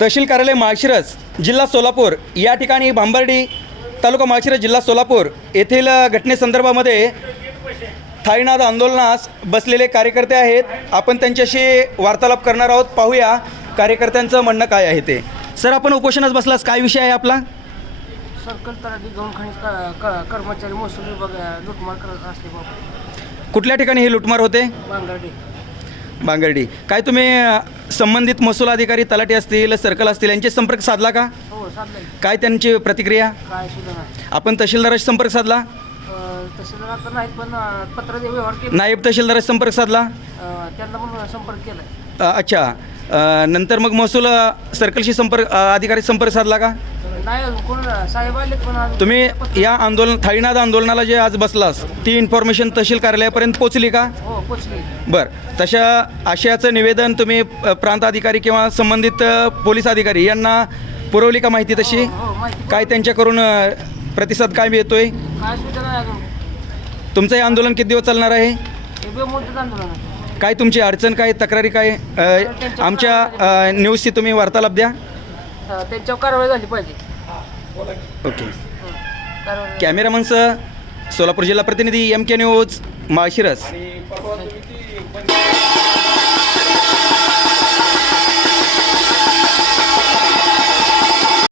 तहसील कार्यालय माळशिरस जिल्हा सोलापूर या ठिकाणी भांबर्डी तालुका माळशिरस जिल्हा सोलापूर येथील घटनेसंदर्भामध्ये थाळीनाद आंदोलनास बसलेले कार्यकर्ते आहेत. आपण त्यांच्याशी वार्तालाप करणार आहोत. पाहूया कार्यकर्त्यांचं म्हणणं काय आहे ते. सर, आपण उपोषणास बसलास, काय विषय आहे आपला? सर्कल तलाठी गौण खनिज कर्मचारी महसूल विभाग लुटमार करत असल्याबाबत. कुठल्या ठिकाणी हे लुटमार होते? बांगर्डी. बांगर्डी. काय तुम्ही संबंधित महसूल अधिकारी, तलाठी असतील, सर्कल असतील, यांचे संपर्क साधला का? हो, साधलंय. काय त्यांची प्रतिक्रिया? काय सुद्धा नाही. आपण तहसीलदाराशी संपर्क साधला? तहसीलदार आता नाहीत, पण पत्र व्यवहार केला. नायब तहसीलदाराशी संपर्क साधला? त्यांना पण संपर्क केलाय. अच्छा. नंतर मग महसूल सर्कलशी अधिकारी संपर्क साधला का? नाही, अजून कोण साहेब आलेत पण अजून तुम्ही या थाळीनाद आंदोलनाला जे आज बसलास, ती इन्फॉर्मेशन तहसील कार्यालयापर्यंत पोचली का? हो, पोचले. बरं. तशा आशयाचं निवेदन तुम्ही प्रांत अधिकारी किंवा संबंधित पोलीस अधिकारी यांना पुरवली का माहिती तशी? हो, माहिती. काय त्यांच्याकडून प्रतिसाद काय येतोय? काय सुद्धा नाही अजून. तुमचं हे आंदोलन किती दिवस चालणार आहे? हे बेमोठं आंदोलन आहे. काय तुमची अडचण, काय तक्रारी, काय आमच्या न्यूजशी तुम्ही वार्तालाप द्या. त्यांच्यावर कारवाई झाली पाहिजे. ओके. कारवाई. कॅमेरामनसह सोलापूर जिल्हा प्रतिनिधी MK न्यूज माळशिरस.